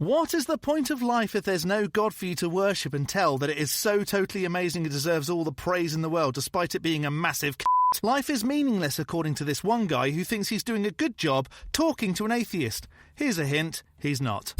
What is the point of life if there's no God for you to worship and tell that it is so totally amazing it deserves all the praise in the world despite it being a massive Life is meaningless according to this one guy who thinks he's doing a good job talking to an atheist. Here's a hint, he's not.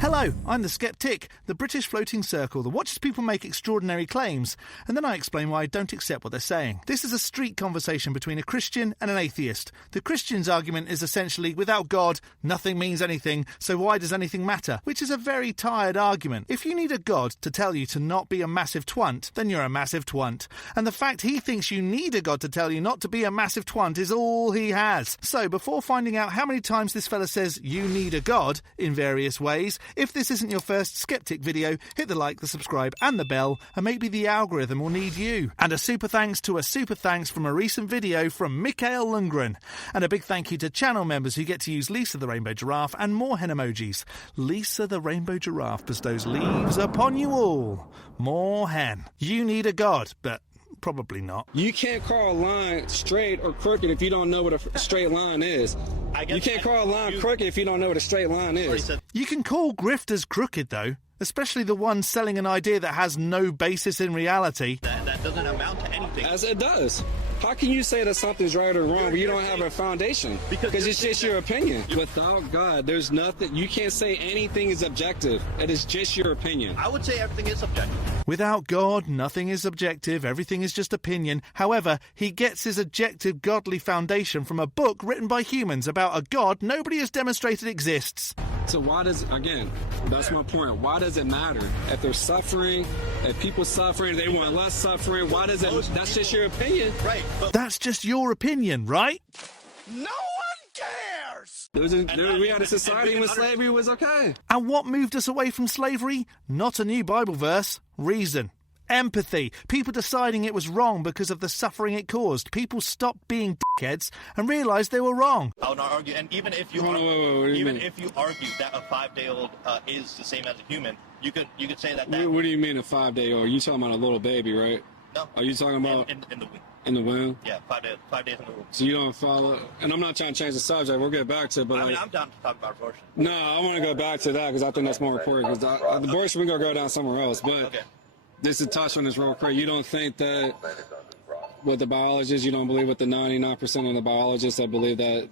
Hello, I'm the Skeptic, the British floating circle that watches people make extraordinary claims, and then I explain why I don't accept what they're saying. This is a street conversation between a Christian and an atheist. The Christian's argument is essentially, without God, nothing means anything, so why does anything matter? Which is a very tired argument. If you need a God to tell you to not be a massive twant, then you're a massive twant. And the fact he thinks you need a God to tell you not to be a massive twant is all he has. So before finding out how many times this fella says you need a God in various ways, if this isn't your first Skeptic video, hit the like, the subscribe and the bell, and maybe the algorithm will need you. And a super thanks to a super thanks from a recent video from Mikael Lundgren. And a big thank you to channel members who get to use Lisa the Rainbow Giraffe and more hen emojis. Lisa the Rainbow Giraffe bestows leaves upon you all. More hen. You need a God, but probably not. You can't call a line straight or crooked if you don't know what a straight line is. You can't call a line crooked if you don't know what a straight line is. You can call grifters crooked, though. Especially the ones selling an idea that has no basis in reality. That doesn't amount to anything. As it does. How can you say that something's right or wrong when you don't have a foundation? Because it's just your opinion. Without God, there's nothing. You can't say anything is objective. It is just your opinion. I would say everything is subjective. Without God, nothing is objective. Everything is just opinion. However, he gets his objective godly foundation from a book written by humans about a God nobody has demonstrated exists. So why does, again, that's my point. Why does it matter? If they're suffering, if people suffering, they want less suffering, why does it, that's just your opinion. Right. But that's just your opinion, right? No one cares! We had a society when slavery was okay. And what moved us away from slavery? Not a new Bible verse. Reason. Empathy. People deciding it was wrong because of the suffering it caused. People stopped being dickheads and realised they were wrong. I would not argue, and even if you if you argue that a 5-day-old is the same as a human, you could say that. What do you mean a 5-day-old? You talking about a little baby, right? No. Are you talking about in the womb? In the womb? Yeah, 5 days in the womb. So you don't follow, and I'm not trying to change the subject. We'll get back to it, but I mean, I'm down to talk about abortion. No, I want to go back to that because I think that's more important. Because the abortion, we're gonna go down somewhere else, but. Okay. Just to touch on this real quick, you don't think that with the biologists, you don't believe with the 99% of the biologists that believe that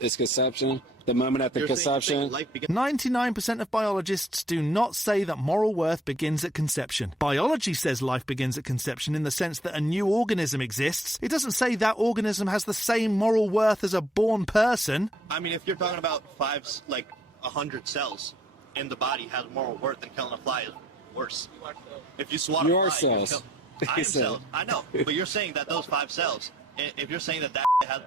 it's conception? The moment at the conception? 99% of biologists do not say that moral worth begins at conception. Biology says life begins at conception in the sense that a new organism exists. It doesn't say that organism has the same moral worth as a born person. I mean, if you're talking about 100 cells in the body has moral worth, then killing a fly is worse. If you swat your a fly, cells. I am cells. I know, but you're saying that those 5 cells, if you're saying that has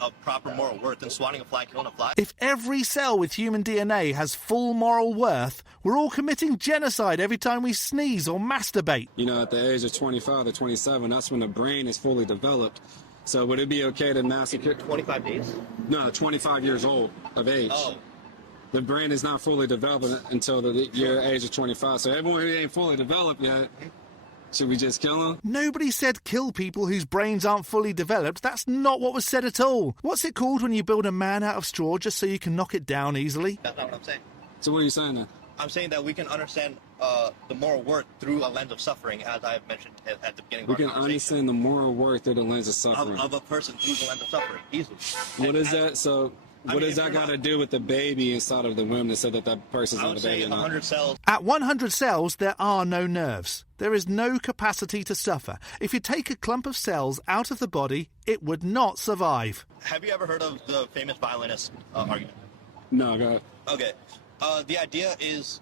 a proper moral worth, then swatting a fly, killing a fly. If every cell with human DNA has full moral worth, we're all committing genocide every time we sneeze or masturbate. You know, at the age of 25 or 27, that's when the brain is fully developed. So would it be okay to massacre? 25 days? No, 25 years old of age. Oh. The brain is not fully developed until the age of 25. So everyone who ain't fully developed yet, should we just kill them? Nobody said kill people whose brains aren't fully developed. That's not what was said at all. What's it called when you build a man out of straw just so you can knock it down easily? That's not what I'm saying. So what are you saying then? I'm saying that we can understand the moral worth through a lens of suffering, as I have mentioned at the beginning of our conversation. We can understand the moral worth through the lens of suffering. Of a person through the lens of suffering, easily. What is that? So... What does that got to do with the baby inside of the womb that said that person's not a baby? I would say 100 cells. At 100 cells, there are no nerves. There is no capacity to suffer. If you take a clump of cells out of the body, it would not survive. Have you ever heard of the famous violinist argument? No, go ahead. Okay. The idea is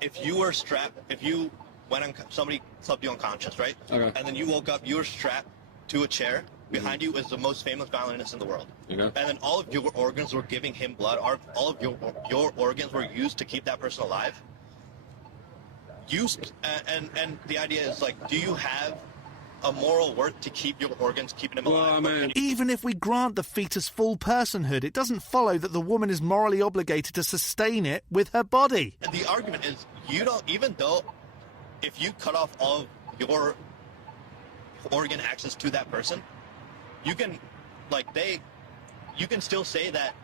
if you were strapped, if you went on, somebody slept you unconscious, right? Okay. And then you woke up, you were strapped to a chair. Behind you is the most famous violinist in the world. Okay. And then all of your organs were giving him blood. All of your organs were used to keep that person alive. And the idea is do you have a moral worth to keep your organs, keeping them alive? Well, I mean, even if we grant the fetus full personhood, it doesn't follow that the woman is morally obligated to sustain it with her body. And the argument is even though if you cut off all of your organ access to that person, you can, you can still say that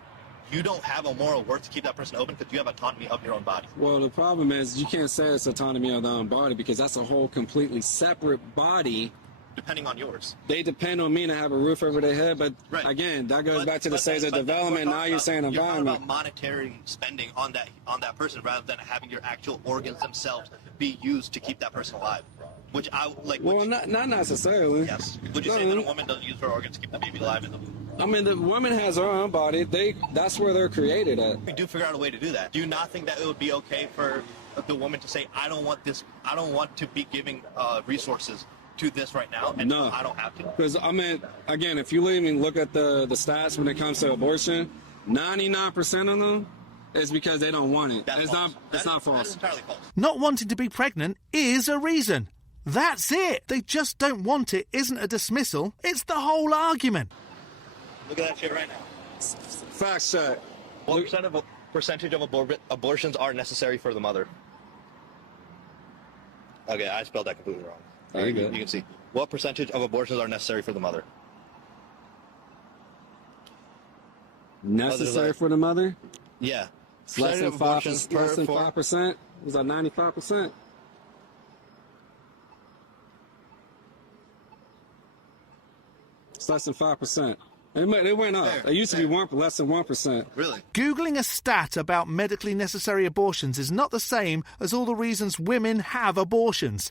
you don't have a moral worth to keep that person open because you have autonomy of your own body. Well, the problem is you can't say it's autonomy of their own body because that's a whole completely separate body. Depending on yours. They depend on me to have a roof over their head, but again, that goes back to the stage of development. Now you're saying environment. You're talking about monetary spending on that person rather than having your actual organs themselves be used to keep that person alive. Which I like. Well, not necessarily. Yes. Would you say that a woman doesn't use her organs to keep the baby alive in the womb? I mean, the woman has her own body. That's where they're created at. We do figure out a way to do that. Do you not think that it would be okay for the woman to say, I don't want this, I don't want to be giving resources to this right now, and no, I don't have to? Because, I mean, again, if you even look at the stats when it comes to abortion, 99% of them is because they don't want it. It's not false. That's entirely false. Not wanting to be pregnant is a reason. That's it. They just don't want it isn't a dismissal. It's the whole argument. Look at that shit right now. Fact check. What percentage of abortions are necessary for the mother? Okay, I spelled that completely wrong. There you go. You can see. What percentage of abortions are necessary for the mother? Necessary for the mother? Yeah. It's less than 5%. Was that 95%? It's less than 5%. It went up. It used to be less than 1%. Really? Googling a stat about medically necessary abortions is not the same as all the reasons women have abortions.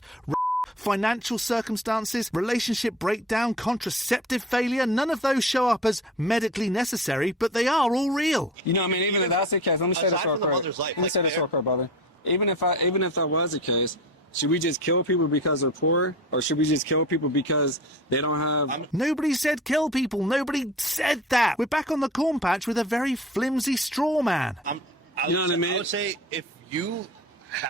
Financial circumstances, relationship breakdown, contraceptive failure, none of those show up as medically necessary, but they are all real. You know, I mean, even if that's the case, let me say this real quick. Let me say this real quick, brother. Even if that was the case, should we just kill people because they're poor? Or should we just kill people because they don't have... Nobody said kill people. Nobody said that. We're back on the corn patch with a very flimsy straw man. You know what I mean? I would say if you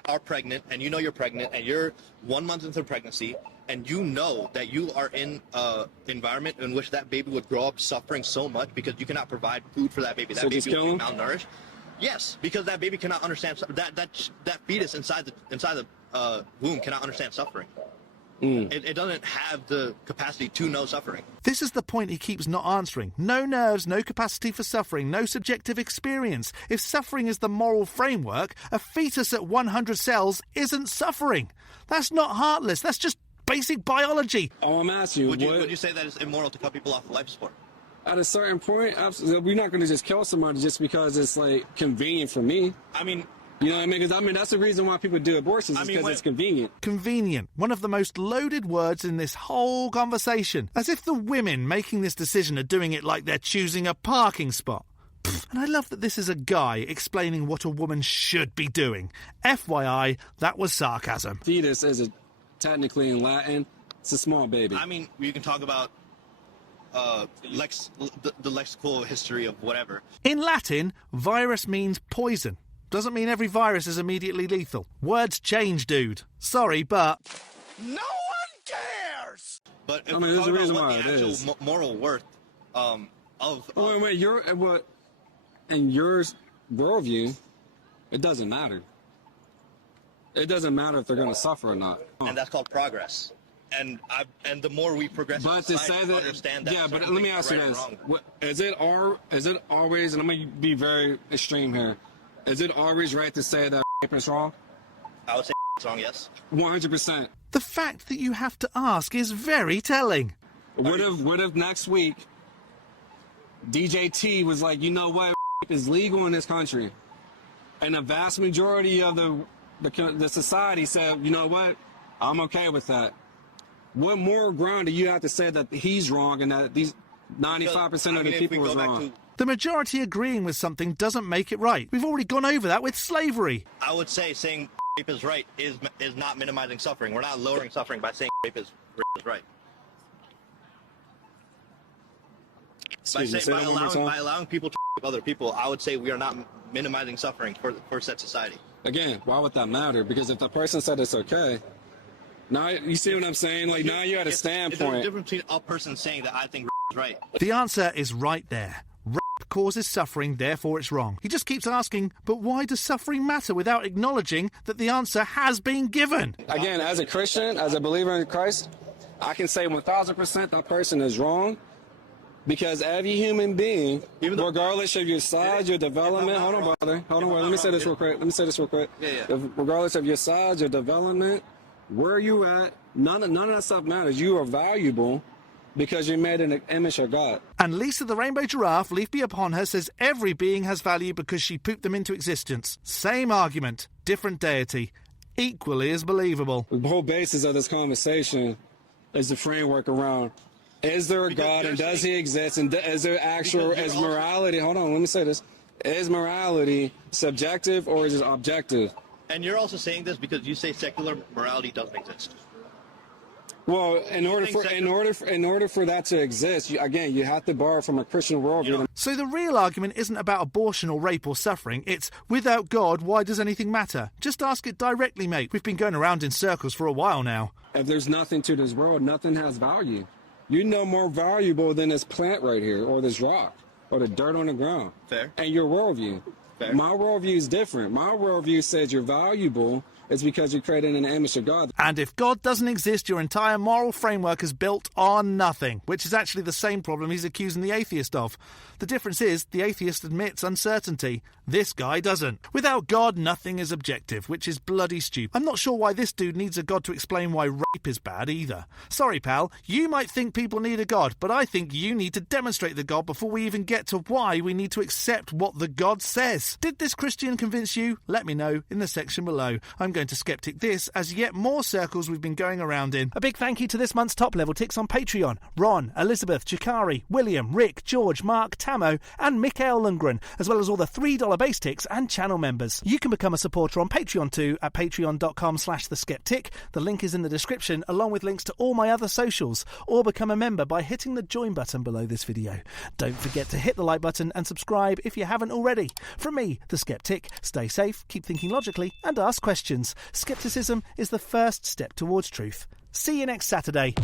are pregnant and you know you're pregnant and you're 1 month into pregnancy and you know that you are in an environment in which that baby would grow up suffering so much because you cannot provide food for that baby. That baby will be malnourished. Yes, because that baby cannot understand... That fetus inside the womb cannot understand suffering. It doesn't have the capacity to know suffering. This is the point he keeps not answering. No nerves, no capacity for suffering, no subjective experience. If suffering is the moral framework, a fetus at 100 cells isn't suffering. That's not heartless. That's just basic biology. Oh, I'm asking you, would you say that it's immoral to cut people off of life support? At a certain point, absolutely. We're not going to just kill somebody just because it's, like, convenient for me. I mean... You know what I mean? Because, I mean, that's the reason why people do abortions, is because it's convenient. Convenient. One of the most loaded words in this whole conversation. As if the women making this decision are doing it like they're choosing a parking spot. And I love that this is a guy explaining what a woman should be doing. FYI, that was sarcasm. Fetus is technically in Latin, it's a small baby. I mean, you can talk about the lexical history of whatever. In Latin, virus means poison. Doesn't mean every virus is immediately lethal. Words change, dude. Sorry, but... No one cares! But if there's a reason why it is. Moral worth of... Wait, in your worldview, it doesn't matter. It doesn't matter if they're going to suffer or not. And that's called progress. And the more we progress, but to say that, understand that. Yeah, but let me ask you this: is it always? And I'm going to be very extreme here. Is it always right to say that is wrong? I would say it's wrong. Yes. 100%. The fact that you have to ask is very telling. What if next week DJT was like, you know what, is legal in this country, and the vast majority of the society said, you know what, I'm okay with that. What moral ground do you have to say that he's wrong and that these 95% of the people was wrong? The majority agreeing with something doesn't make it right. We've already gone over that with slavery. I would say saying rape is right is not minimizing suffering. We're not lowering suffering by saying rape is right. By allowing people to rape other people, I would say we are not minimizing suffering for said society. Again, why would that matter? Because if the person said it's okay, now you see what I'm saying? Like, now you're at a standpoint. There's a difference between a person saying that I think is right. The answer is right there. Causes suffering, therefore it's wrong. He just keeps asking, but why does suffering matter, without acknowledging that the answer has been given? Again, as a Christian, as a believer in Christ, I can say 1,000% that person is wrong, Because every human being, regardless of your size, your development, hold on, brother. Hold on, let me say this real quick. Yeah. Regardless of your size, your development, where you at, none of that stuff matters. You are valuable because you're made in the image of God. And Lisa the Rainbow Giraffe, leaf be upon her, says every being has value because she pooped them into existence. Same argument, different deity. Equally as believable. The whole basis of this conversation is the framework around, is there a God and does he exist, and is there is morality, hold on, let me say this, is morality subjective or is it objective? And you're also saying this because you say secular morality doesn't exist. Well, in order for that to exist, you have to borrow from a Christian worldview. So the real argument isn't about abortion or rape or suffering. It's, without God, why does anything matter? Just ask it directly, mate. We've been going around in circles for a while now. If there's nothing to this world, nothing has value. You're no more valuable than this plant right here, or this rock, or the dirt on the ground. Fair. And your worldview. Fair. My worldview is different. My worldview says you're valuable. It's because you're created in the image of God. And if God doesn't exist, your entire moral framework is built on nothing, which is actually the same problem he's accusing the atheist of. The difference is the atheist admits uncertainty. This guy doesn't. Without God, nothing is objective, which is bloody stupid. I'm not sure why this dude needs a God to explain why rape is bad either. Sorry, pal, you might think people need a God, but I think you need to demonstrate the God before we even get to why we need to accept what the God says. Did this Christian convince you? Let me know in the section below. I'm going to skeptic this as yet more circles we've been going around in. A big thank you to this month's top level ticks on Patreon: Ron, Elizabeth, Chikari, William, Rick, George, Mark, Tamo and Mikael Lundgren, as well as all the $3 base ticks and channel members. You can become a supporter on Patreon too at patreon.com/theskeptic. The link is in the description, along with links to all my other socials, or become a member by hitting the join button below this video. Don't forget to hit the like button and subscribe if you haven't already. From me, the Skeptic, stay safe, keep thinking logically and ask questions. Skepticism is the first step towards truth. See you next Saturday.